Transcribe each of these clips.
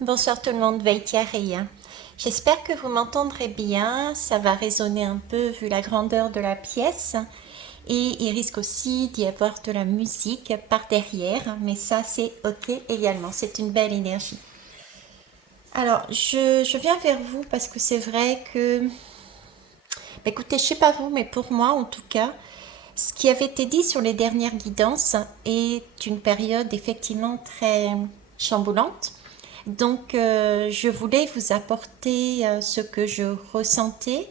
Bonsoir tout le monde, Vaitiari. J'espère que vous m'entendrez bien, ça va résonner un peu vu la grandeur de la pièce et il risque aussi d'y avoir de la musique par derrière, mais ça c'est ok également, c'est une belle énergie. Alors, je viens vers vous parce que c'est vrai que, écoutez, je sais pas vous, mais pour moi en tout cas, ce qui avait été dit sur les dernières guidances est une période effectivement très chamboulante. Donc, je voulais vous apporter ce que je ressentais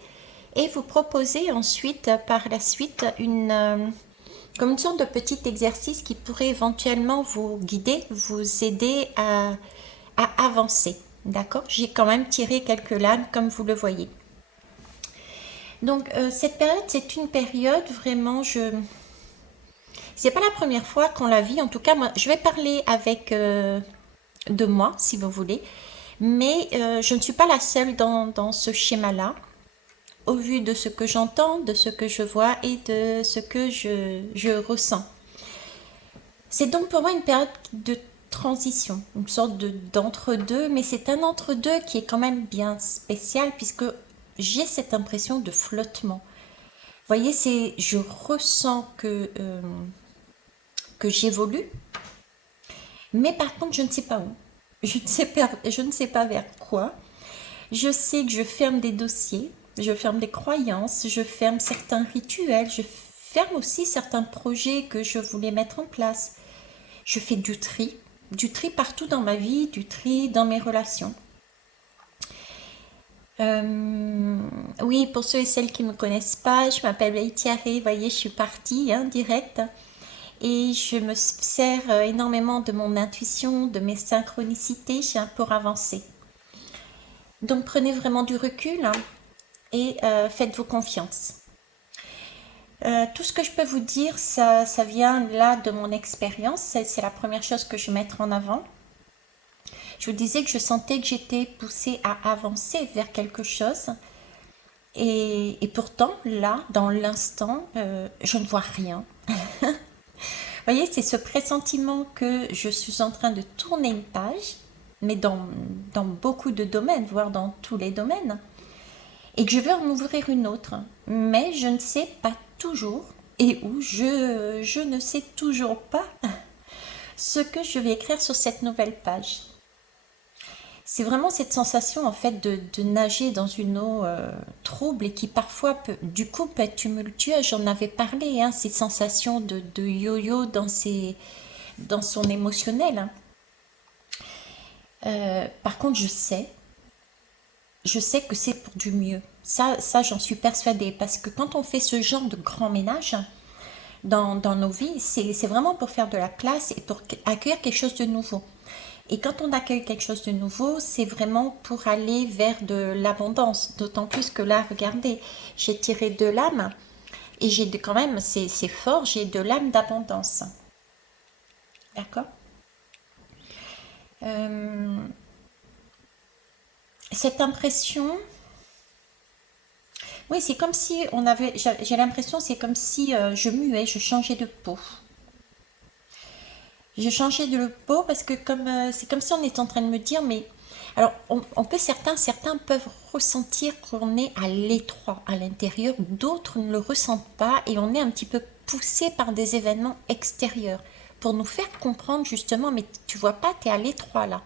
et vous proposer ensuite, par la suite, comme une sorte de petit exercice qui pourrait éventuellement vous guider, vous aider à avancer. D'accord? J'ai quand même tiré quelques lames, comme vous le voyez. Donc, cette période, c'est une période vraiment, c'est pas la première fois qu'on la vit. En tout cas, moi, je vais parler avec de moi, si vous voulez. Mais je ne suis pas la seule dans ce schéma-là, au vu de ce que j'entends, de ce que je vois et de ce que je ressens. C'est donc pour moi une période de transition, une sorte d'entre-deux, mais c'est un entre-deux qui est quand même bien spécial puisque j'ai cette impression de flottement. Vous voyez, je ressens que j'évolue, mais par contre, je ne sais pas où. Je ne sais pas vers quoi. Je sais que je ferme des dossiers, je ferme des croyances, je ferme certains rituels, je ferme aussi certains projets que je voulais mettre en place. Je fais du tri partout dans ma vie, du tri dans mes relations. Oui, pour ceux et celles qui ne me connaissent pas, je m'appelle Leïtiaré, vous voyez, je suis partie direct et je me sers énormément de mon intuition, de mes synchronicités pour avancer. Donc prenez vraiment du recul et faites-vous confiance. Tout ce que je peux vous dire, ça vient là de mon expérience. C'est la première chose que je vais mettre en avant. Je vous disais que je sentais que j'étais poussée à avancer vers quelque chose. Et pourtant, là, dans l'instant, je ne vois rien. Vous voyez, c'est ce pressentiment que je suis en train de tourner une page, mais dans beaucoup de domaines, voire dans tous les domaines. Et que je veux en ouvrir une autre. Mais je ne sais pas toujours et où je ne sais toujours pas ce que je vais écrire sur cette nouvelle page. C'est vraiment cette sensation en fait de nager dans une eau trouble et qui parfois peut, du coup peut être tumultueuse. J'en avais parlé, ces sensations de yo-yo dans son émotionnel. Par contre, je sais que c'est pour du mieux. Ça j'en suis persuadée parce que quand on fait ce genre de grand ménage, dans nos vies, c'est vraiment pour faire de la place et pour accueillir quelque chose de nouveau. Et quand on accueille quelque chose de nouveau, c'est vraiment pour aller vers de l'abondance. D'autant plus que là, regardez, j'ai tiré de l'âme et j'ai quand même, c'est fort, j'ai de l'âme d'abondance. D'accord. Euh, Cette impression, oui, c'est comme si on avait, j'ai l'impression, c'est comme si je muais, je changeais de peau. J'ai changé de peau parce que c'est comme si on était en train de me dire, mais alors on peut certains peuvent ressentir qu'on est à l'étroit à l'intérieur, d'autres ne le ressentent pas et on est un petit peu poussé par des événements extérieurs pour nous faire comprendre justement, mais tu vois pas, tu es à l'étroit là.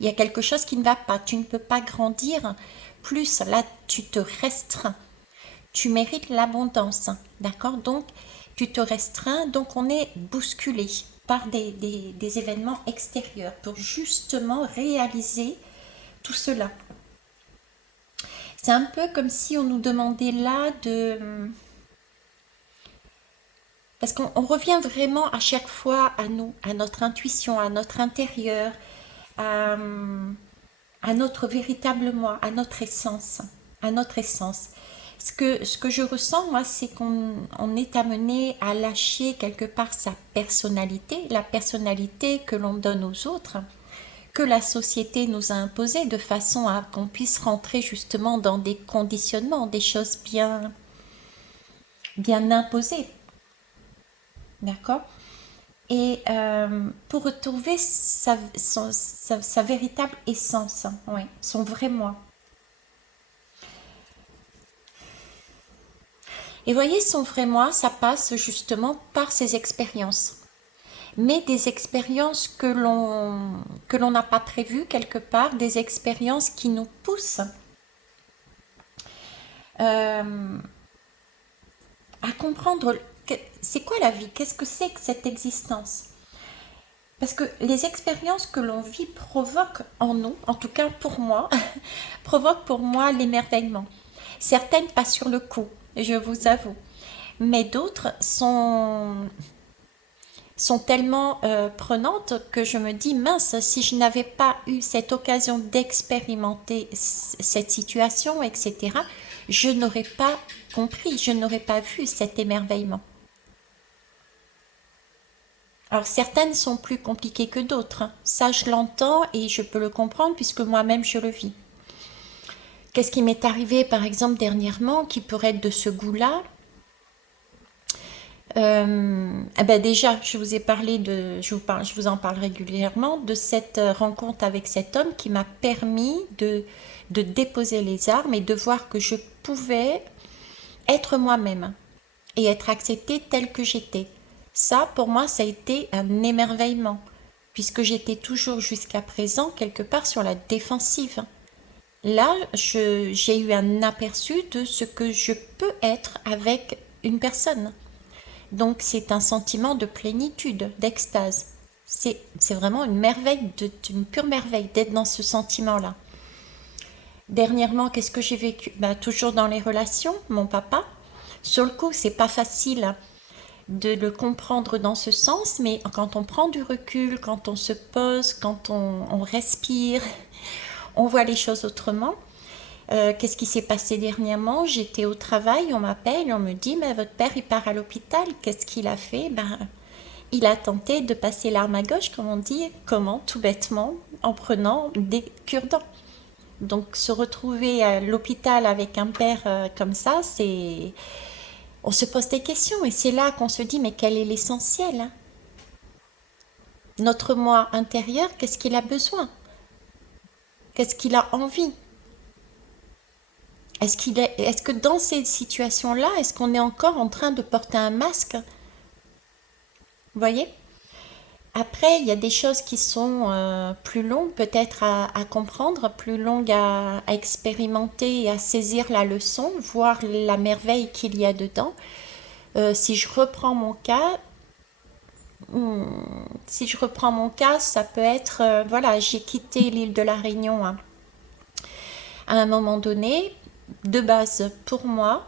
Il y a quelque chose qui ne va pas, tu ne peux pas grandir plus, là tu te restreins. Tu mérites l'abondance, d'accord? Donc, tu te restreins, donc on est bousculé par des événements extérieurs pour justement réaliser tout cela. C'est un peu comme si on nous demandait là de... Parce qu'on revient vraiment à chaque fois à nous, à notre intuition, à notre intérieur, à, à notre véritable moi, à notre essence, à notre essence. Ce que je ressens, moi, c'est qu'on est amené à lâcher quelque part sa personnalité, la personnalité que l'on donne aux autres, que la société nous a imposée de façon à qu'on puisse rentrer justement dans des conditionnements, des choses bien imposées. D'accord. et pour retrouver sa véritable essence, hein, ouais, son vrai moi. Et voyez, son vrai moi, ça passe justement par ses expériences. Mais des expériences que l'on n'a pas prévues quelque part, des expériences qui nous poussent euh, à comprendre c'est quoi la vie, qu'est-ce que c'est que cette existence. Parce que les expériences que l'on vit provoquent en nous, en tout cas pour moi, provoquent pour moi l'émerveillement. Certaines pas sur le coup, je vous avoue, mais d'autres sont tellement prenantes que je me dis, mince, si je n'avais pas eu cette occasion d'expérimenter cette situation, etc., je n'aurais pas compris, je n'aurais pas vu cet émerveillement. Alors certaines sont plus compliquées que d'autres, hein. Ça je l'entends et je peux le comprendre puisque moi-même je le vis. Qu'est-ce qui m'est arrivé par exemple dernièrement qui pourrait être de ce goût-là? Eh ben déjà, je vous ai parlé je vous en parle régulièrement de cette rencontre avec cet homme qui m'a permis de déposer les armes et de voir que je pouvais être moi-même et être acceptée telle que j'étais. Ça, pour moi, ça a été un émerveillement, puisque j'étais toujours jusqu'à présent quelque part sur la défensive. Là, j'ai eu un aperçu de ce que je peux être avec une personne. Donc, c'est un sentiment de plénitude, d'extase. C'est vraiment une merveille, une pure merveille d'être dans ce sentiment-là. Dernièrement, qu'est-ce que j'ai vécu? Ben, toujours dans les relations, mon papa. Sur le coup, c'est pas facile de le comprendre dans ce sens, mais quand on prend du recul, quand on se pose, quand on respire, on voit les choses autrement. Qu'est-ce qui s'est passé dernièrement? J'étais au travail, on m'appelle, on me dit, mais votre père il part à l'hôpital, qu'est-ce qu'il a fait? Ben, il a tenté de passer l'arme à gauche, comme on dit, comment? Tout bêtement, en prenant des cure-dents. Donc se retrouver à l'hôpital avec un père comme ça, c'est... On se pose des questions et c'est là qu'on se dit, mais quel est l'essentiel, hein? Notre moi intérieur, qu'est-ce qu'il a besoin? Qu'est-ce qu'il a envie? Est-ce que dans ces situations-là, est-ce qu'on est encore en train de porter un masque? Vous voyez? Après, il y a des choses qui sont plus longues peut-être à comprendre, plus longues à expérimenter et à saisir la leçon, voir la merveille qu'il y a dedans. Si je reprends mon cas, ça peut être, voilà, j'ai quitté l'île de la Réunion, hein, à un moment donné, de base pour moi,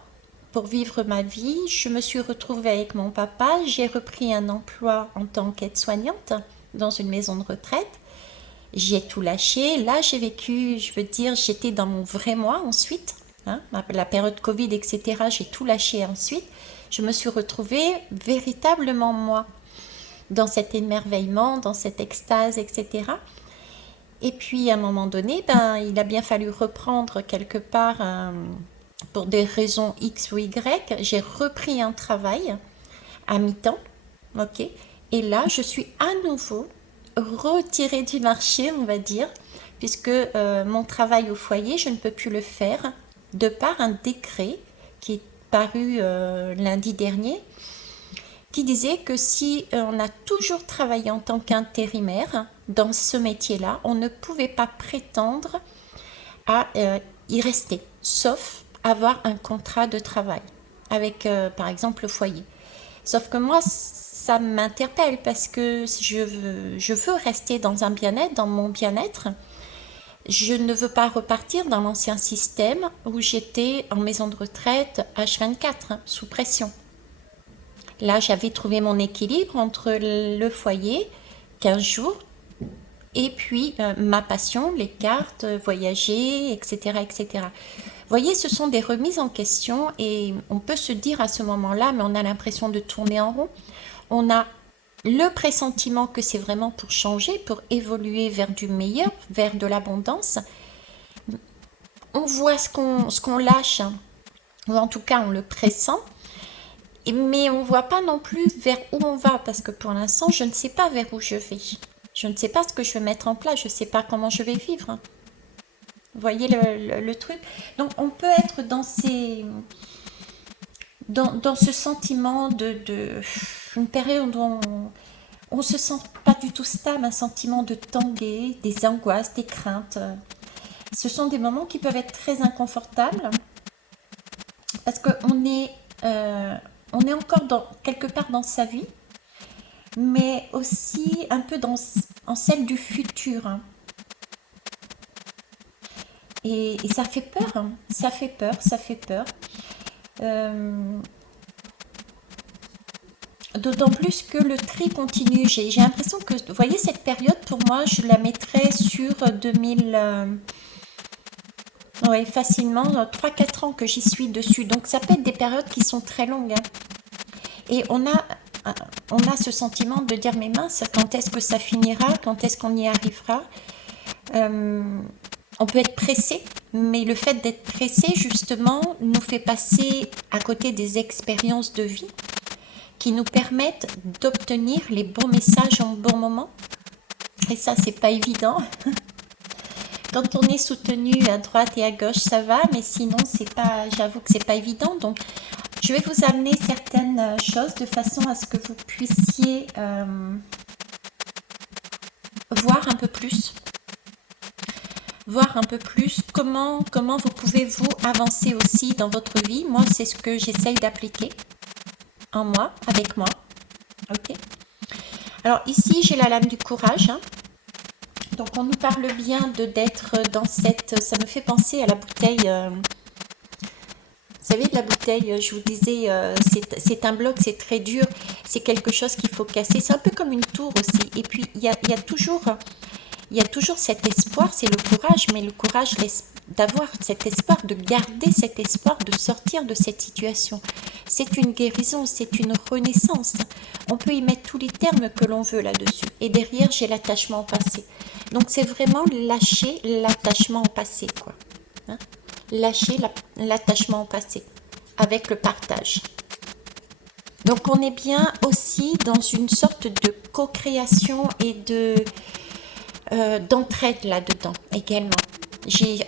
pour vivre ma vie. Je me suis retrouvée avec mon papa, j'ai repris un emploi en tant qu'aide-soignante dans une maison de retraite. J'ai tout lâché. Là, j'ai vécu, je veux dire, j'étais dans mon vrai moi ensuite, hein, la période Covid, etc. J'ai tout lâché ensuite. Je me suis retrouvée véritablement moi, dans cet émerveillement, dans cette extase, etc. Et puis, à un moment donné, ben, il a bien fallu reprendre quelque part, pour des raisons X ou Y, j'ai repris un travail à mi-temps, ok. Et là, je suis à nouveau retirée du marché, on va dire, puisque mon travail au foyer, je ne peux plus le faire de par un décret qui est paru lundi dernier, qui disait que si on a toujours travaillé en tant qu'intérimaire dans ce métier-là, on ne pouvait pas prétendre à y rester, sauf avoir un contrat de travail avec, par exemple, le foyer. Sauf que moi, ça m'interpelle parce que si je veux rester dans un bien-être, dans mon bien-être. Je ne veux pas repartir dans l'ancien système où j'étais en maison de retraite H24, hein, sous pression. Là, j'avais trouvé mon équilibre entre le foyer, 15 jours, et puis ma passion, les cartes, voyager, etc., etc. Vous voyez, ce sont des remises en question et on peut se dire à ce moment-là, mais on a l'impression de tourner en rond. On a le pressentiment que c'est vraiment pour changer, pour évoluer vers du meilleur, vers de l'abondance. On voit ce qu'on lâche, hein, ou en tout cas on le pressent, Mais on ne voit pas non plus vers où on va, parce que pour l'instant, je ne sais pas vers où je vais. Je ne sais pas ce que je vais mettre en place, je ne sais pas comment je vais vivre. Vous voyez le truc? Donc on peut être dans dans ce sentiment une période où on se sent pas du tout stable, un sentiment de tanguer, des angoisses, des craintes. Ce sont des moments qui peuvent être très inconfortables parce on est encore quelque part dans sa vie, mais aussi un peu en celle du futur, hein. Et ça fait peur, hein. Ça fait peur, ça fait peur. Euh, D'autant plus que le tri continue. J'ai l'impression que, vous voyez, cette période, pour moi, je la mettrais sur 2000, ouais, facilement 3-4 ans que j'y suis dessus. Donc ça peut être des périodes qui sont très longues, hein. Et on a ce sentiment de dire, mais mince, quand est-ce que ça finira? Quand est-ce qu'on y arrivera? On peut être pressé, mais le fait d'être pressé, justement, nous fait passer à côté des expériences de vie qui nous permettent d'obtenir les bons messages en bon moment. Et ça, c'est pas évident. Quand on est soutenu à droite et à gauche, ça va, mais sinon, c'est pas, j'avoue que c'est pas évident. Donc, je vais vous amener certaines choses de façon à ce que vous puissiez voir un peu plus. Voir un peu plus comment vous pouvez vous avancer aussi dans votre vie. Moi, c'est ce que j'essaye d'appliquer en moi, avec moi. Ok. Alors ici, j'ai la lame du courage, hein. Donc on nous parle bien d'être dans cette... Ça me fait penser à la bouteille... vous savez, de la bouteille, je vous disais, c'est un bloc, c'est très dur. C'est quelque chose qu'il faut casser. C'est un peu comme une tour aussi. Et puis, il y a toujours cet espoir, c'est le courage, mais le courage d'avoir cet espoir, de garder cet espoir, de sortir de cette situation. C'est une guérison, c'est une renaissance. On peut y mettre tous les termes que l'on veut là-dessus. Et derrière, j'ai l'attachement au passé. Donc, c'est vraiment lâcher l'attachement au passé, quoi. Hein? Lâcher l'attachement au passé avec le partage. Donc, on est bien aussi dans une sorte de co-création et d'entraide là-dedans également.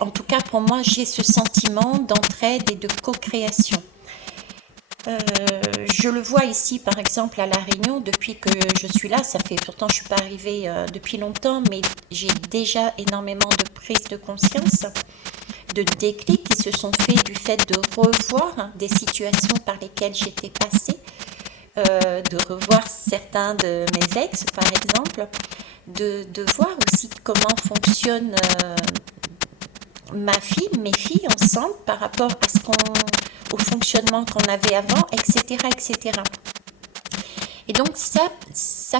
En tout cas pour moi, j'ai ce sentiment d'entraide et de co-création. Je le vois ici par exemple à La Réunion, depuis que je suis là, pourtant je ne suis pas arrivée depuis longtemps, mais j'ai déjà énormément de prise de conscience, de déclics qui se sont faits du fait de revoir des situations par lesquelles j'étais passée, de revoir certains de mes ex par exemple, de voir aussi comment fonctionne mes filles ensemble par rapport au fonctionnement qu'on avait avant, etc., etc. Et donc ça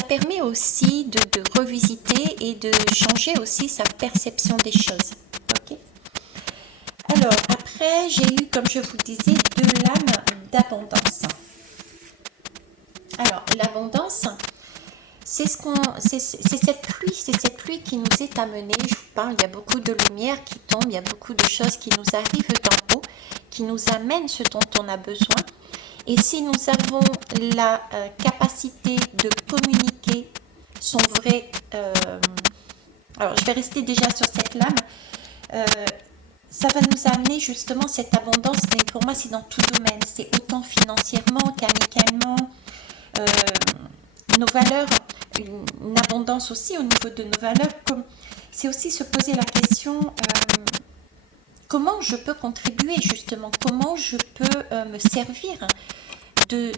permet aussi de revisiter et de changer aussi sa perception des choses. Okay. Alors après, j'ai eu, comme je vous disais, 2 lames d'abondance. Alors l'abondance, c'est cette pluie qui nous est amenée. Je vous parle, il y a beaucoup de lumière qui tombe, il y a beaucoup de choses qui nous arrivent d'en haut, qui nous amènent ce dont on a besoin. Et si nous avons la capacité de communiquer son vrai... alors, je vais rester déjà sur cette lame. Ça va nous amener justement cette abondance, mais pour moi, c'est dans tout domaine. C'est autant financièrement qu'amicalement. Nos valeurs, une abondance aussi au niveau de nos valeurs, c'est aussi se poser la question comment je peux contribuer justement, comment je peux me servir des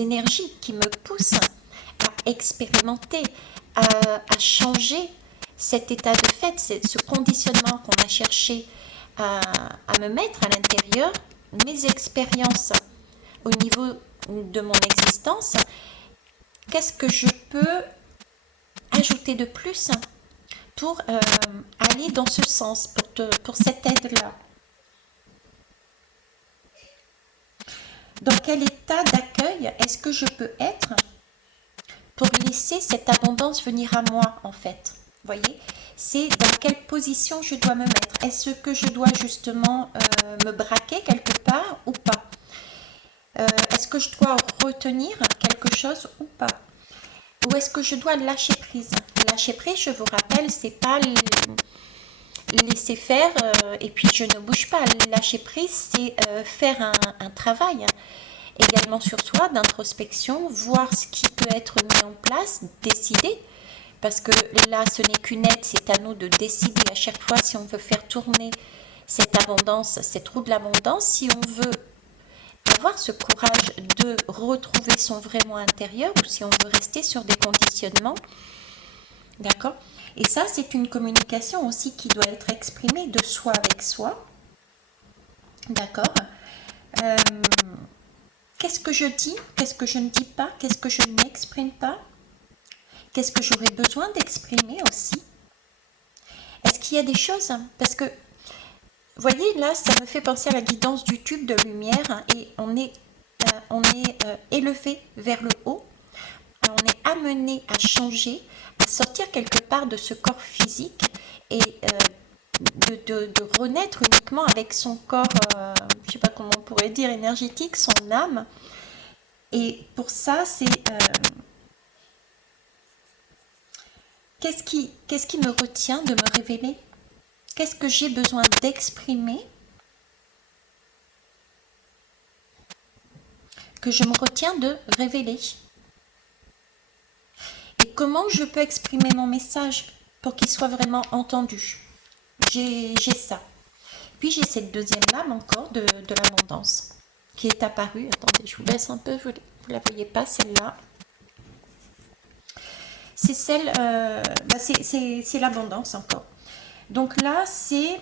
énergies qui me poussent à expérimenter, à changer cet état de fait, ce conditionnement qu'on a cherché à me mettre à l'intérieur, mes expériences au niveau de mon existence. Qu'est-ce que je peux ajouter de plus pour aller dans ce sens, pour cette aide-là? Dans quel état d'accueil est-ce que je peux être pour laisser cette abondance venir à moi, en fait? Vous voyez, c'est dans quelle position je dois me mettre. Est-ce que je dois justement me braquer quelque part ou pas? Est-ce que je dois retenir quelque chose ou pas? Ou est-ce que je dois lâcher prise? Lâcher prise, je vous rappelle, c'est pas laisser faire et puis je ne bouge pas. Lâcher prise, c'est faire un travail également sur soi, d'introspection, voir ce qui peut être mis en place, décider. Parce que là, ce n'est qu'une aide, c'est à nous de décider à chaque fois si on veut faire tourner cette abondance, cette roue de l'abondance, si on veut avoir ce courage de retrouver son vrai moi intérieur ou si on veut rester sur des conditionnements. D'accord? Et ça, c'est une communication aussi qui doit être exprimée de soi avec soi. D'accord? Qu'est-ce que je dis? Qu'est-ce que je ne dis pas? Qu'est-ce que je n'exprime pas? Qu'est-ce que j'aurais besoin d'exprimer aussi? Est-ce qu'il y a des choses? Parce que, vous voyez, là, ça me fait penser à la guidance du tube de lumière et on est élevé vers le haut. On est amené à changer, à sortir quelque part de ce corps physique et de renaître uniquement avec son corps, je ne sais pas comment on pourrait dire, énergétique, son âme. Et pour ça, c'est qu'est-ce qui me retient de me révéler? Qu'est-ce que j'ai besoin d'exprimer que je me retiens de révéler? Et comment je peux exprimer mon message pour qu'il soit vraiment entendu? J'ai ça. Puis j'ai cette deuxième lame encore de l'abondance qui est apparue. Attendez, je vous laisse un peu, vous ne la voyez pas celle-là. C'est celle, c'est l'abondance encore. Donc là, c'est...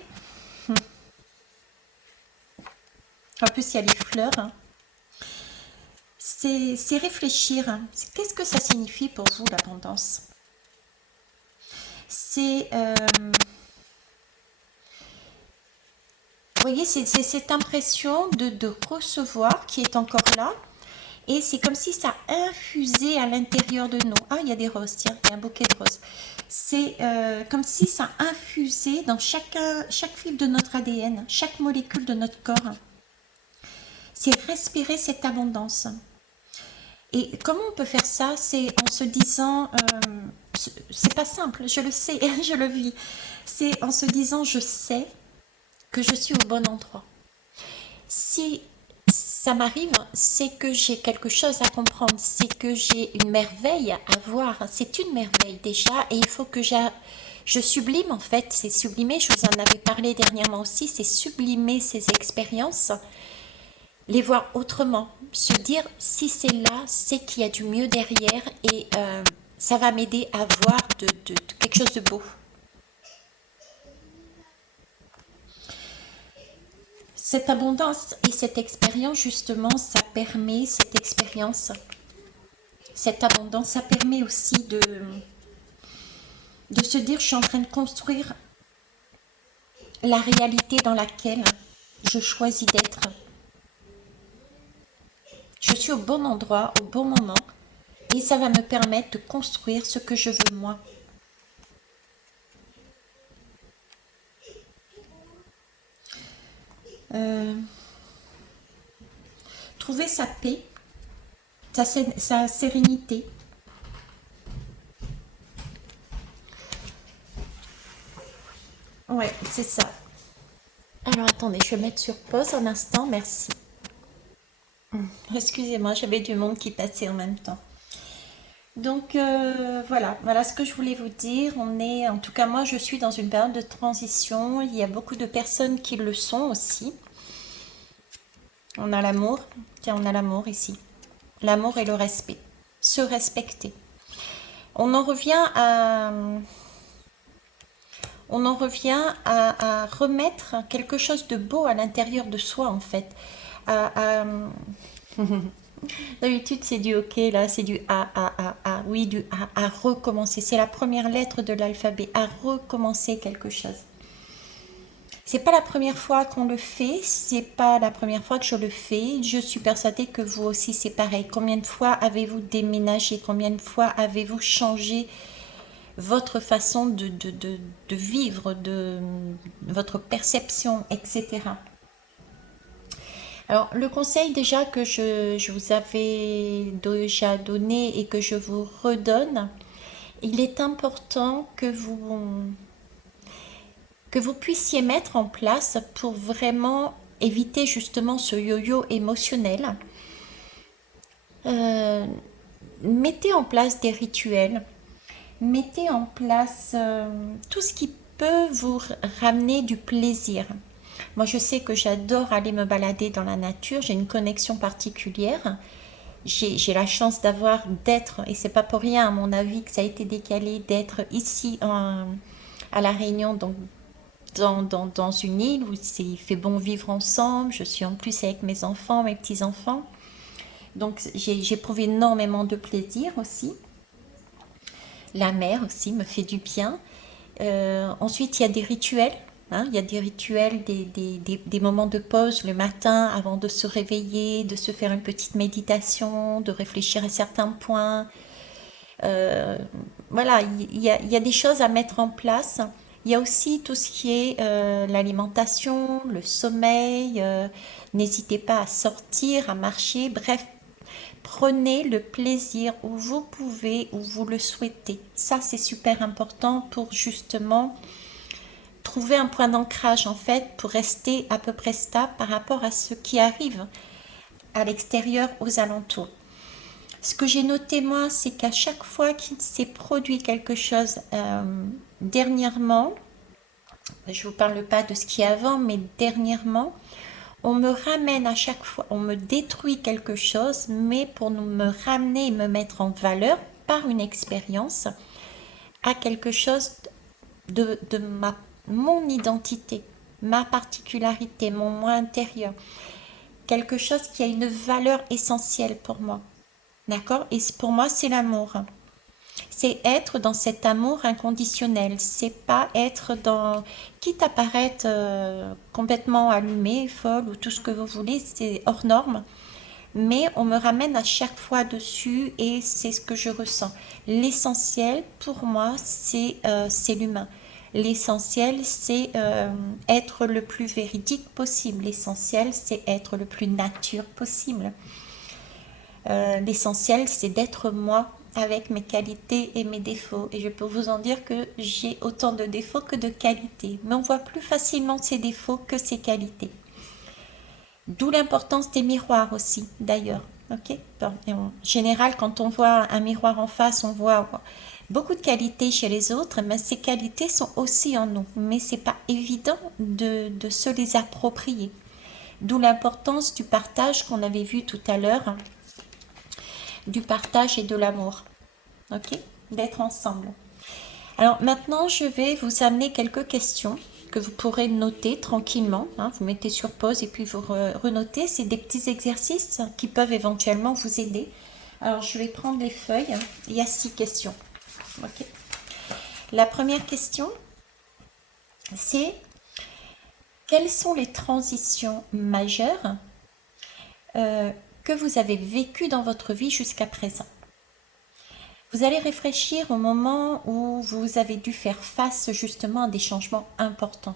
En plus, il y a les fleurs. Hein. C'est réfléchir. Hein. Qu'est-ce que ça signifie pour vous, l'abondance? C'est... vous voyez, c'est cette impression de recevoir qui est encore là. Et c'est comme si ça infusait à l'intérieur de nous. Ah, il y a des roses, tiens, il y a un bouquet de roses. C'est comme si ça infusait dans chaque fil de notre ADN, chaque molécule de notre corps. C'est respirer cette abondance. Et comment on peut faire ça? C'est en se disant, c'est pas simple, je le sais, je le vis. C'est en se disant, je sais que je suis au bon endroit. Si ça m'arrive, c'est que j'ai quelque chose à comprendre, c'est que j'ai une merveille à voir, c'est une merveille déjà, et il faut que je sublime en fait, c'est sublimer, je vous en avais parlé dernièrement aussi, c'est sublimer ces expériences, les voir autrement, se dire si c'est là, c'est qu'il y a du mieux derrière, et ça va m'aider à voir quelque chose de beau. Cette abondance et cette expérience, justement, ça permet, cette expérience, cette abondance, ça permet aussi de se dire, je suis en train de construire la réalité dans laquelle je choisis d'être. Je suis au bon endroit, au bon moment, et ça va me permettre de construire ce que je veux moi. Trouver sa paix, sa sérénité. Ouais, c'est ça. Alors attendez, je vais mettre sur pause un instant, merci. Excusez-moi, j'avais du monde qui passait en même temps. Donc voilà ce que je voulais vous dire. En tout cas moi je suis dans une période de transition. Il y a beaucoup de personnes qui le sont aussi. On a l'amour. Tiens, on a l'amour ici. L'amour et le respect. Se respecter. On en revient à remettre quelque chose de beau à l'intérieur de soi en fait. D'habitude c'est du ok, là c'est du A, oui du A, à recommencer. C'est la première lettre de l'alphabet, à recommencer quelque chose. C'est pas la première fois qu'on le fait, c'est pas la première fois que je le fais. Je suis persuadée que vous aussi c'est pareil. Combien de fois avez-vous déménagé? Combien de fois avez-vous changé votre façon de vivre, de votre perception, etc. Alors, le conseil déjà que je vous avais déjà donné et que je vous redonne, il est important que vous puissiez mettre en place pour vraiment éviter justement ce yo-yo émotionnel. Euh, Mettez en place des rituels, mettez en place tout ce qui peut vous ramener du plaisir. Moi, je sais que j'adore aller me balader dans la nature, j'ai une connexion particulière. J'ai la chance d'être, et c'est pas pour rien à mon avis que ça a été décalé, d'être ici à La Réunion, donc dans une île où il fait bon vivre ensemble. Je suis en plus avec mes enfants, mes petits-enfants. Donc j'éprouve énormément de plaisir aussi. La mer aussi me fait du bien. Ensuite, il y a des rituels. Hein, il y a des rituels, des moments de pause le matin avant de se réveiller, de se faire une petite méditation, de réfléchir à certains points. Euh, voilà, il y a des choses à mettre en place. Il y a aussi tout ce qui est l'alimentation, le sommeil. N'hésitez pas à sortir, à marcher. Bref, prenez le plaisir où vous pouvez, où vous le souhaitez. Ça, c'est super important pour justement trouver un point d'ancrage en fait pour rester à peu près stable par rapport à ce qui arrive à l'extérieur, aux alentours. Ce que j'ai noté moi, c'est qu'à chaque fois qu'il s'est produit quelque chose dernièrement, je ne vous parle pas de ce qui est avant, mais dernièrement, on me ramène à chaque fois, on me détruit quelque chose, mais pour me ramener et me mettre en valeur par une expérience à quelque chose de mon identité, ma particularité, mon moi intérieur, quelque chose qui a une valeur essentielle pour moi. D'accord? Et pour moi, c'est l'amour. C'est être dans cet amour inconditionnel. C'est pas être dans. Quitte à paraître complètement allumé, folle ou tout ce que vous voulez, c'est hors norme. Mais on me ramène à chaque fois dessus et c'est ce que je ressens. L'essentiel pour moi, c'est l'humain. L'essentiel, c'est être le plus véridique possible. L'essentiel, c'est être le plus nature possible. L'essentiel, c'est d'être moi avec mes qualités et mes défauts. Et je peux vous en dire que j'ai autant de défauts que de qualités. Mais on voit plus facilement ses défauts que ses qualités. D'où l'importance des miroirs aussi, d'ailleurs. Ok. Bon, en général, quand on voit un miroir en face, on voit beaucoup de qualités chez les autres, mais ces qualités sont aussi en nous. Mais c'est pas évident de se les approprier. D'où l'importance du partage qu'on avait vu tout à l'heure, du partage et de l'amour. Ok, d'être ensemble. Alors maintenant, je vais vous amener quelques questions que vous pourrez noter tranquillement. Hein. Vous mettez sur pause et puis vous renotez. C'est des petits exercices qui peuvent éventuellement vous aider. Alors, je vais prendre les feuilles. Il y a 6 questions. Ok. La première question, c'est quelles sont les transitions majeures que vous avez vécues dans votre vie jusqu'à présent? Vous allez réfléchir au moment où vous avez dû faire face justement à des changements importants.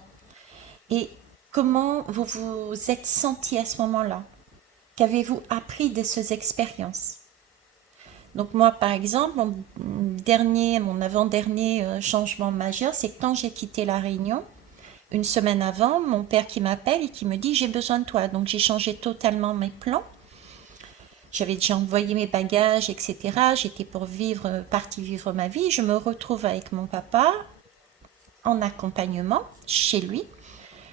Et comment vous vous êtes senti à ce moment-là? Qu'avez-vous appris de ces expériences? Donc moi, par exemple, mon avant-dernier changement majeur, c'est quand j'ai quitté La Réunion. Une semaine avant, mon père qui m'appelle et qui me dit j'ai besoin de toi. Donc j'ai changé totalement mes plans. J'avais déjà envoyé mes bagages, etc. J'étais partie vivre ma vie. Je me retrouve avec mon papa en accompagnement chez lui.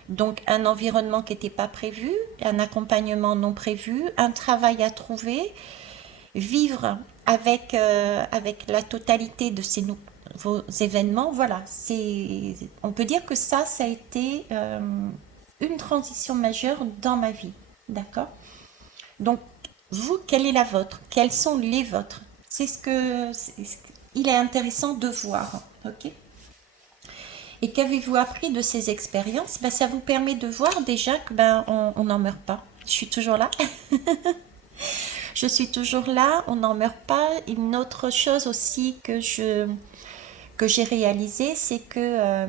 Donc un environnement qui n'était pas prévu, un accompagnement non prévu, un travail à trouver, vivre avec la totalité de ces nouveaux événements. Voilà, on peut dire que ça a été une transition majeure dans ma vie. D'accord? Donc, vous, quelle est la vôtre? Quelles sont les vôtres? Il est intéressant de voir. Ok? Et qu'avez-vous appris de ces expériences? Ben, ça vous permet de voir déjà que on n'en meurt pas. Je suis toujours là. Je suis toujours là, on n'en meurt pas. Une autre chose aussi que j'ai réalisé, c'est que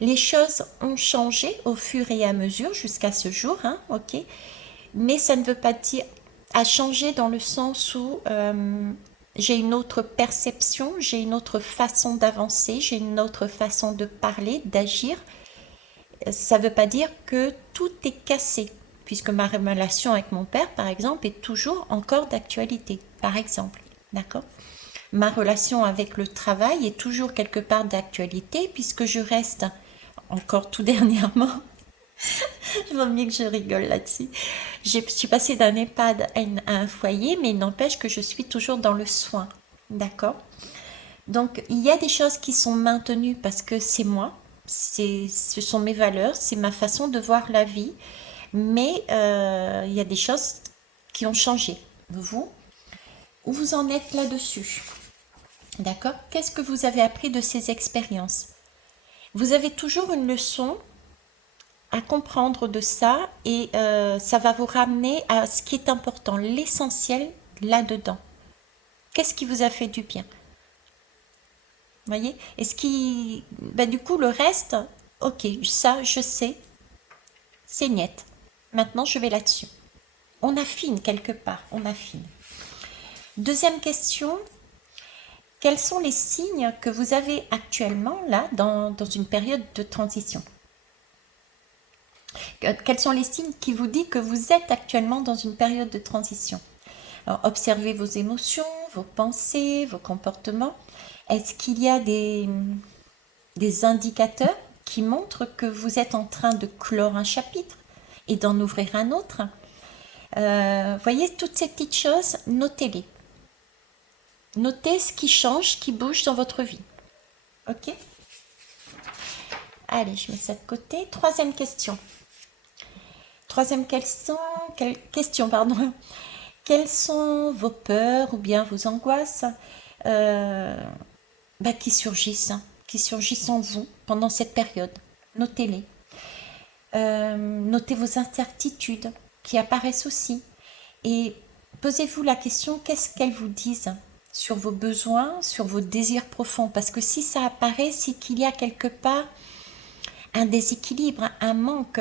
Les choses ont changé au fur et à mesure jusqu'à ce jour, hein, ok. Mais ça ne veut pas dire à changer dans le sens où j'ai une autre perception, j'ai une autre façon d'avancer, j'ai une autre façon de parler, d'agir. Ça ne veut pas dire que tout est cassé, puisque ma relation avec mon père, par exemple, est toujours encore d'actualité, par exemple. D'accord? Ma relation avec le travail est toujours quelque part d'actualité, puisque je reste, encore tout dernièrement, il vaut mieux que je rigole là-dessus. Je suis passée d'un EHPAD à un foyer, mais il n'empêche que je suis toujours dans le soin. D'accord? Donc, il y a des choses qui sont maintenues parce que c'est moi, ce sont mes valeurs, c'est ma façon de voir la vie, mais il y a des choses qui ont changé. Vous, où vous en êtes là-dessus? D'accord? Qu'est-ce que vous avez appris de ces expériences? Vous avez toujours une leçon à comprendre de ça et ça va vous ramener à ce qui est important, l'essentiel là-dedans. Qu'est-ce qui vous a fait du bien? Voyez? Et ce qui, du coup, le reste, ok, ça, je sais, c'est net. Maintenant, je vais là-dessus. On affine quelque part, on affine. Deuxième question, quels sont les signes que vous avez actuellement là dans une période de transition? Quels sont les signes qui vous disent que vous êtes actuellement dans une période de transition? Alors, observez vos émotions, vos pensées, vos comportements. Est-ce qu'il y a des indicateurs qui montrent que vous êtes en train de clore un chapitre et d'en ouvrir un autre? Voyez, toutes ces petites choses, notez-les. Notez ce qui change, qui bouge dans votre vie. Ok? Allez, je mets ça de côté. Troisième question. Pardon. Quelles sont vos peurs ou bien vos angoisses qui surgissent en vous pendant cette période? Notez-les. Notez vos incertitudes qui apparaissent aussi. Et posez-vous la question, qu'est-ce qu'elles vous disent sur vos besoins, sur vos désirs profonds? Parce que si ça apparaît, c'est qu'il y a quelque part un déséquilibre, un manque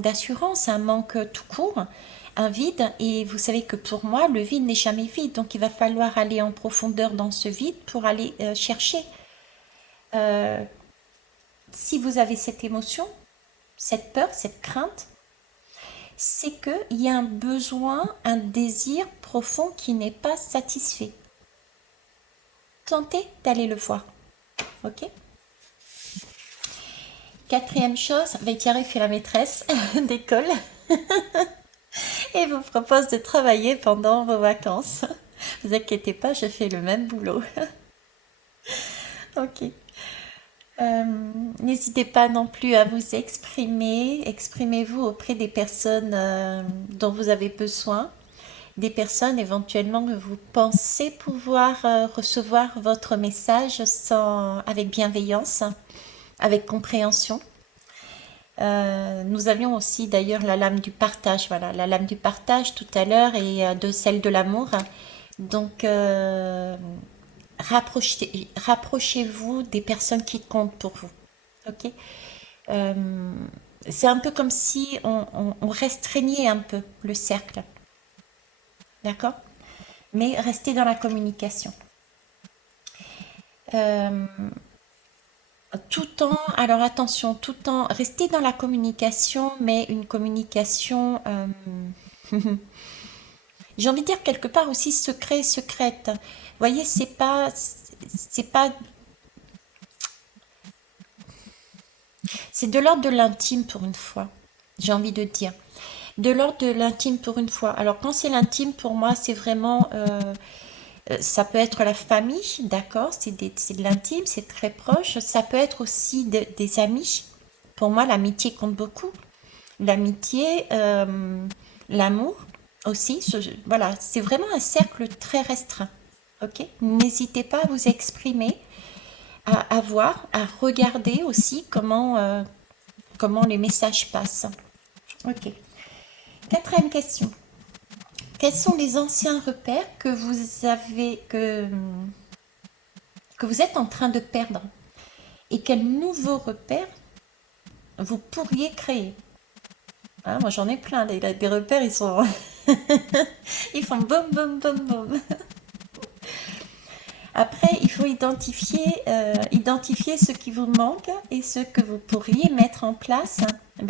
d'assurance, un manque tout court, un vide. Et vous savez que pour moi, le vide n'est jamais vide. Donc il va falloir aller en profondeur dans ce vide pour aller chercher. Si vous avez cette émotion, cette peur, cette crainte, c'est qu'il y a un besoin, un désir profond qui n'est pas satisfait. Tentez d'aller le voir. Ok? Quatrième chose, Thierry fait la maîtresse d'école et vous propose de travailler pendant vos vacances. Ne vous inquiétez pas, je fais le même boulot. Ok. N'hésitez pas non plus à vous exprimer. Exprimez-vous auprès des personnes dont vous avez besoin. Des personnes éventuellement que vous pensez pouvoir recevoir votre message avec bienveillance, avec compréhension. Nous avions aussi d'ailleurs la lame du partage, voilà, la lame du partage tout à l'heure et de celle de l'amour. Donc, rapprochez-vous des personnes qui comptent pour vous. Ok? C'est un peu comme si on restreignait un peu le cercle. D'accord? Mais restez dans la communication. Alors attention, restez dans la communication, mais une communication, j'ai envie de dire quelque part aussi secrète. Vous voyez, c'est pas, c'est de l'ordre de l'intime pour une fois, j'ai envie de dire. De l'ordre de l'intime pour une fois. Alors quand c'est l'intime, pour moi, c'est vraiment... ça peut être la famille, d'accord, c'est de l'intime, c'est très proche. Ça peut être aussi des amis. Pour moi, l'amitié compte beaucoup. L'amitié, l'amour aussi. Voilà, c'est vraiment un cercle très restreint. Ok? N'hésitez pas à vous exprimer, à voir, à regarder aussi comment les messages passent. Ok. Quatrième question. Quels sont les anciens repères que vous avez, que vous êtes en train de perdre et quel nouveau repère vous pourriez créer. Hein, moi j'en ai plein, des repères, ils sont ils font boum boum boum boum. Après, il faut identifier ce qui vous manque et ce que vous pourriez mettre en place,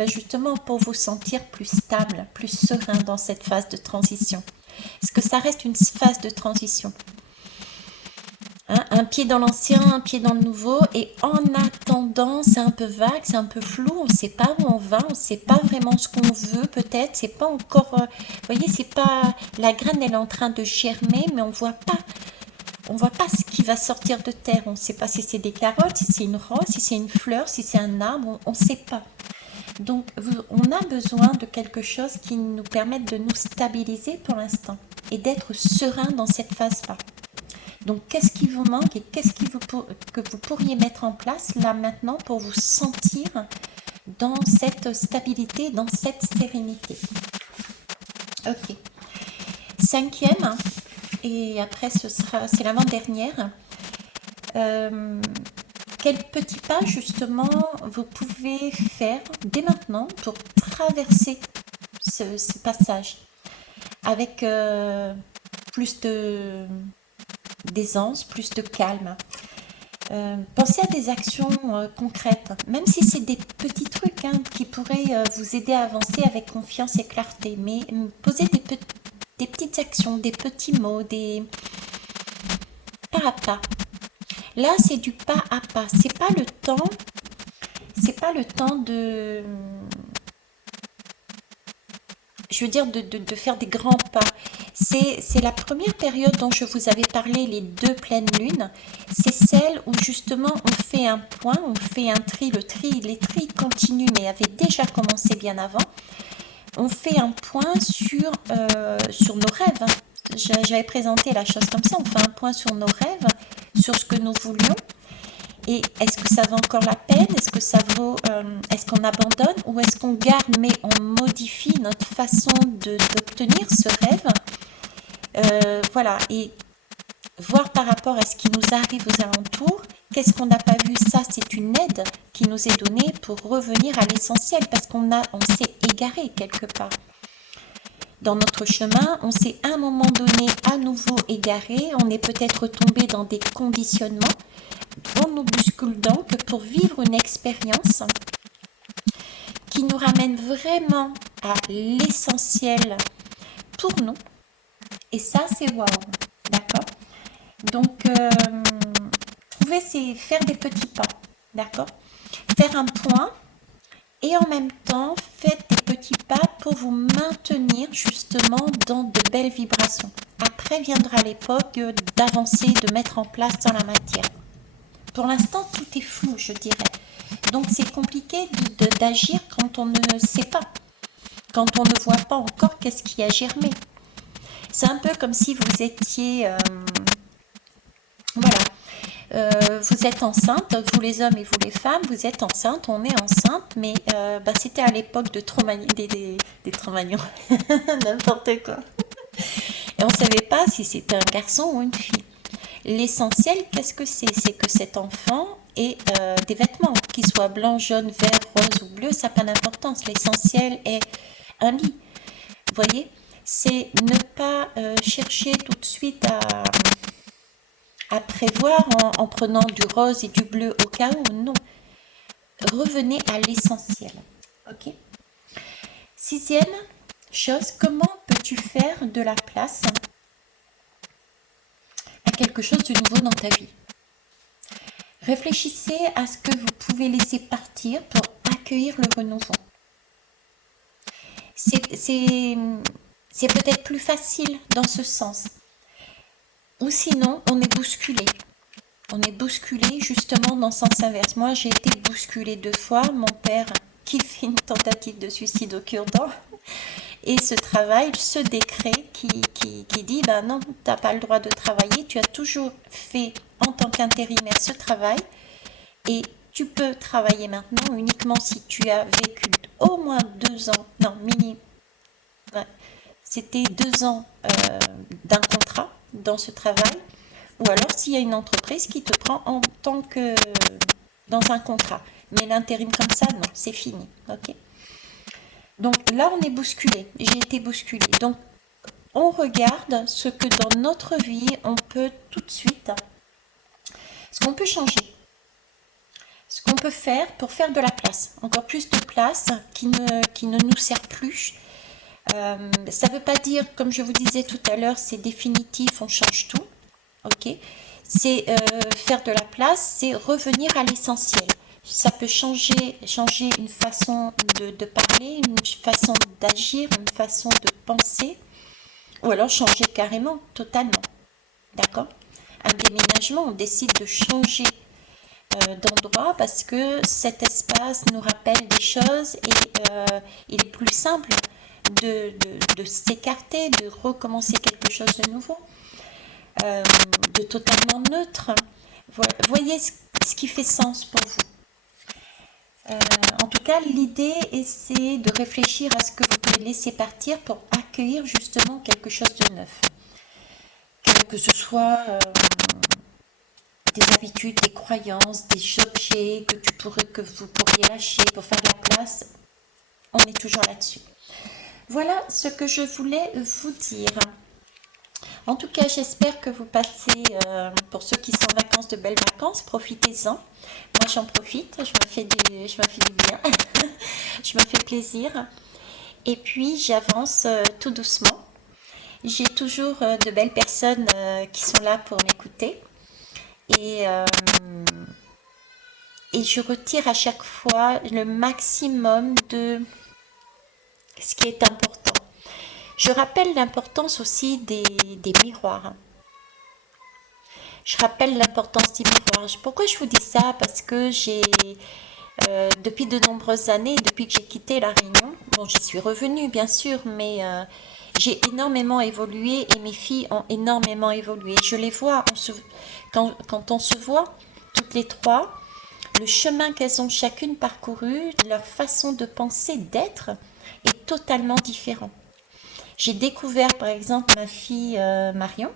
justement pour vous sentir plus stable, plus serein dans cette phase de transition. Parce que ça reste une phase de transition. Hein, un pied dans l'ancien, un pied dans le nouveau, et en attendant, c'est un peu vague, c'est un peu flou, on ne sait pas où on va, on ne sait pas vraiment ce qu'on veut, peut-être, c'est pas encore, vous voyez, c'est pas, la graine elle est en train de germer, mais on voit pas ce qui va sortir de terre, on ne sait pas si c'est des carottes, si c'est une rose, si c'est une fleur, si c'est un arbre, on ne sait pas. Donc on a besoin de quelque chose qui nous permette de nous stabiliser pour l'instant et d'être serein dans cette phase-là. Donc, qu'est-ce qui vous manque et qu'est-ce que vous pourriez mettre en place là maintenant pour vous sentir dans cette stabilité, dans cette sérénité. Ok. Cinquième, et après c'est l'avant-dernière. Quel petit pas justement vous pouvez faire dès maintenant pour traverser ce passage avec plus d'aisance, plus de calme. Pensez à des actions concrètes, même si c'est des petits trucs qui pourraient vous aider à avancer avec confiance et clarté, mais posez des petites actions, des petits mots, des pas à pas. Là, c'est du pas à pas. C'est pas le temps de, je veux dire, de faire des grands pas. C'est la première période dont je vous avais parlé, les 2 pleines lunes. C'est celle où justement on fait un point, on fait un tri. Les tris continuent, mais avaient déjà commencé bien avant. On fait un point sur nos rêves. J'avais présenté la chose comme ça. On fait un point sur nos rêves, sur ce que nous voulions. Et est-ce que ça vaut encore la peine? Est-ce que ça vaut, est-ce qu'on abandonne ou est-ce qu'on garde mais on modifie notre façon d'obtenir ce rêve? Voilà, et voir par rapport à ce qui nous arrive aux alentours, qu'est-ce qu'on n'a pas vu? Ça, c'est une aide qui nous est donnée pour revenir à l'essentiel parce qu'on s'est égaré quelque part. Dans notre chemin, on s'est à un moment donné à nouveau égaré, on est peut-être tombé dans des conditionnements. On nous bouscule donc pour vivre une expérience qui nous ramène vraiment à l'essentiel pour nous. Et ça, c'est waouh, d'accord? Donc, faire des petits pas, d'accord? Faire un point et en même temps, faites des petits pas pour vous maintenir justement dans de belles vibrations. Après viendra l'époque d'avancer, de mettre en place dans la matière. Pour l'instant, tout est flou, je dirais. Donc, c'est compliqué d'agir quand on ne sait pas, quand on ne voit pas encore qu'est-ce qui a germé. C'est un peu comme si vous étiez... vous êtes enceinte, vous les hommes et vous les femmes, vous êtes enceinte, on est enceinte, mais c'était à l'époque de des Cro-Magnons, n'importe quoi. Et on ne savait pas si c'était un garçon ou une fille. L'essentiel, qu'est-ce que c'est? C'est que cet enfant ait des vêtements, qu'ils soient blancs, jaunes, verts, roses ou bleus, ça n'a pas d'importance. L'essentiel est un lit. Vous voyez? C'est ne pas chercher tout de suite à prévoir en prenant du rose et du bleu au cas où. Non. Revenez à l'essentiel. Ok? 6e chose, comment peux-tu faire de la place à quelque chose de nouveau dans ta vie? Réfléchissez à ce que vous pouvez laisser partir pour accueillir le renouveau. C'est peut-être plus facile dans ce sens. Ou sinon, on est bousculé. On est bousculé justement dans le sens inverse. Moi, j'ai été bousculée 2 fois. Mon père qui fait une tentative de suicide au cure-dent. Et ce travail, ce décret qui dit, non, tu n'as pas le droit de travailler. Tu as toujours fait en tant qu'intérimaire ce travail. Et tu peux travailler maintenant uniquement si tu as vécu au moins 2 ans. Non, c'était 2 ans d'un contrat dans ce travail, ou alors s'il y a une entreprise qui te prend en tant que dans un contrat. Mais l'intérim comme ça, non, c'est fini. Ok. Donc là, on est bousculé. J'ai été bousculée. Donc, on regarde ce que dans notre vie, on peut tout de suite, ce qu'on peut changer, ce qu'on peut faire pour faire de la place, encore plus de place qui ne nous sert plus. Ça ne veut pas dire, comme je vous disais tout à l'heure, c'est définitif, on change tout. Ok, c'est faire de la place, c'est revenir à l'essentiel. Ça peut changer une façon de parler, une façon d'agir, une façon de penser, ou alors changer carrément, totalement. D'accord? Un déménagement, on décide de changer d'endroit parce que cet espace nous rappelle des choses et il est plus simple de s'écarter, de recommencer quelque chose de nouveau, de totalement neutre. Voyez ce qui fait sens pour vous. En tout cas, l'idée, c'est de réfléchir à ce que vous pouvez laisser partir pour accueillir justement quelque chose de neuf. Que ce soit des habitudes, des croyances, des objets que vous pourriez lâcher pour faire de la place. On est toujours là-dessus. Voilà ce que je voulais vous dire. En tout cas, j'espère que vous passez, pour ceux qui sont en vacances, de belles vacances, profitez-en. Moi, j'en profite, je me fais du bien, je me fais plaisir. Et puis, j'avance tout doucement. J'ai toujours de belles personnes qui sont là pour m'écouter. Et je retire à chaque fois le maximum de ce qui est important. Je rappelle l'importance aussi des miroirs. Je rappelle l'importance des miroirs. Pourquoi je vous dis ça? Parce que j'ai, depuis de nombreuses années, depuis que j'ai quitté La Réunion, bon, j'y suis revenue bien sûr, mais j'ai énormément évolué et mes filles ont énormément évolué. Je les vois, quand on se voit, toutes les trois, le chemin qu'elles ont chacune parcouru, leur façon de penser, d'être, est totalement différent. J'ai découvert par exemple ma fille Marion,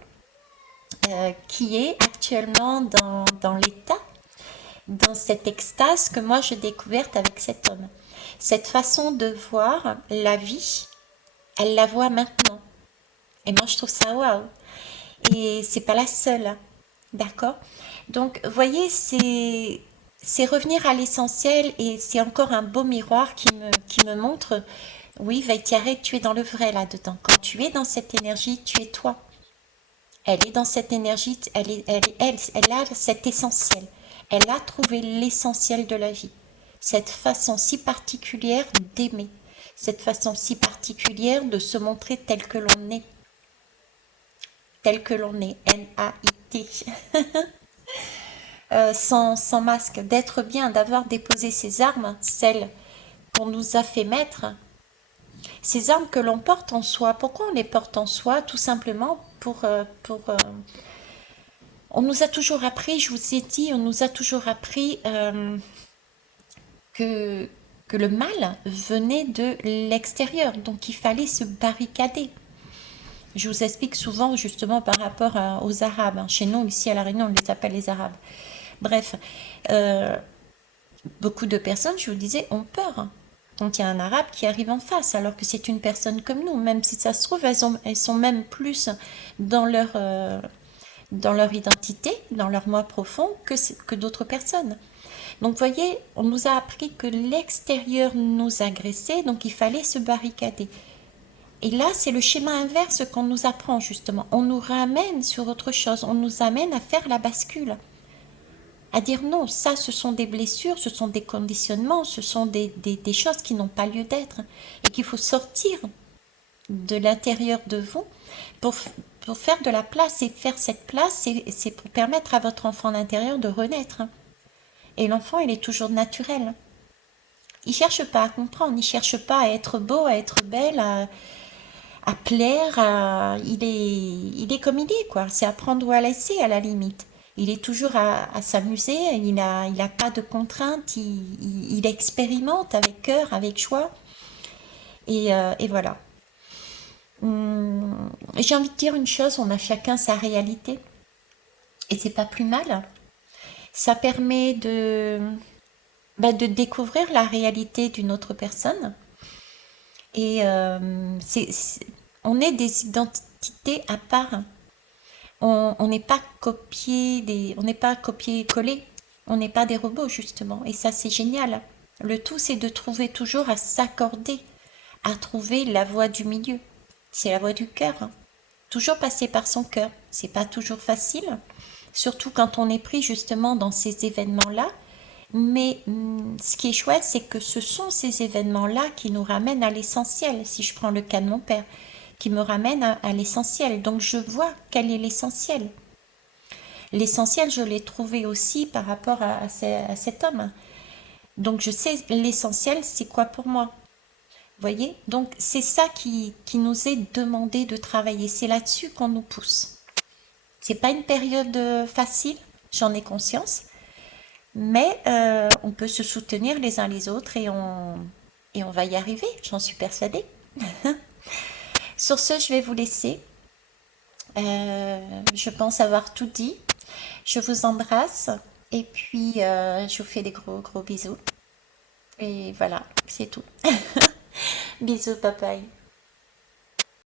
qui est actuellement dans l'état, dans cette extase que moi j'ai découverte avec cet homme. Cette façon de voir la vie, elle la voit maintenant. Et moi je trouve ça waouh. Et c'est pas la seule, d'accord? Donc voyez, c'est revenir à l'essentiel et c'est encore un beau miroir qui me montre, oui, Vaitiare, tu es dans le vrai là-dedans. Quand tu es dans cette énergie, tu es toi. Elle est dans cette énergie, elle a cet essentiel. Elle a trouvé l'essentiel de la vie. Cette façon si particulière d'aimer. Cette façon si particulière de se montrer tel que l'on est. Tel que l'on est. N-A-I-T. Sans masque. D'être bien, d'avoir déposé ses armes, celles qu'on nous a fait mettre. Ces armes que l'on porte en soi, pourquoi on les porte en soi? Tout simplement on nous a toujours appris, je vous ai dit, on nous a toujours appris que le mal venait de l'extérieur, donc il fallait se barricader. Je vous explique souvent justement par rapport aux Arabes. Chez nous, ici à La Réunion, on les appelle les Arabes. Bref, beaucoup de personnes, je vous disais, ont peur quand il y a un arabe qui arrive en face, alors que c'est une personne comme nous. Même si ça se trouve, elles sont même plus dans leur identité, dans leur moi profond, que d'autres personnes. Donc, vous voyez, on nous a appris que l'extérieur nous agressait, donc il fallait se barricader. Et là, c'est le schéma inverse qu'on nous apprend, justement. On nous ramène sur autre chose, on nous amène à faire la bascule. À dire non, ça ce sont des blessures, ce sont des conditionnements, ce sont des choses qui n'ont pas lieu d'être et qu'il faut sortir de l'intérieur de vous pour faire de la place. Et faire cette place, c'est pour permettre à votre enfant intérieur de renaître. Et l'enfant, il est toujours naturel. Il ne cherche pas à comprendre, il ne cherche pas à être beau, à être belle, à plaire. Il est comme il est, quoi. C'est à prendre ou à laisser, à la limite. Il est toujours à s'amuser, il n'a pas de contraintes, il expérimente avec cœur, avec joie. Et voilà. J'ai envie de dire une chose, on a chacun sa réalité. Et c'est pas plus mal. Ça permet de découvrir la réalité d'une autre personne. Et on est des identités à part. On n'est pas on n'est pas copié-collé. On n'est pas des robots, justement. Et ça, c'est génial. Le tout, c'est de trouver toujours à s'accorder, à trouver la voie du milieu. C'est la voie du cœur, hein. Toujours passer par son cœur. C'est pas toujours facile, surtout quand on est pris justement dans ces événements-là. Mais ce qui est chouette, c'est que ce sont ces événements-là qui nous ramènent à l'essentiel. Si je prends le cas de mon père, qui me ramène à l'essentiel. Donc je vois quel est l'essentiel. L'essentiel, je l'ai trouvé aussi par rapport à cet homme. Donc je sais l'essentiel, c'est quoi pour moi. Vous voyez? Donc c'est ça qui nous est demandé de travailler. C'est là-dessus qu'on nous pousse. C'est pas une période facile, j'en ai conscience. Mais on peut se soutenir les uns les autres et on va y arriver, j'en suis persuadée. Sur ce, je vais vous laisser. Je pense avoir tout dit. Je vous embrasse et puis je vous fais des gros gros bisous. Et voilà, c'est tout. Bisous, bye bye.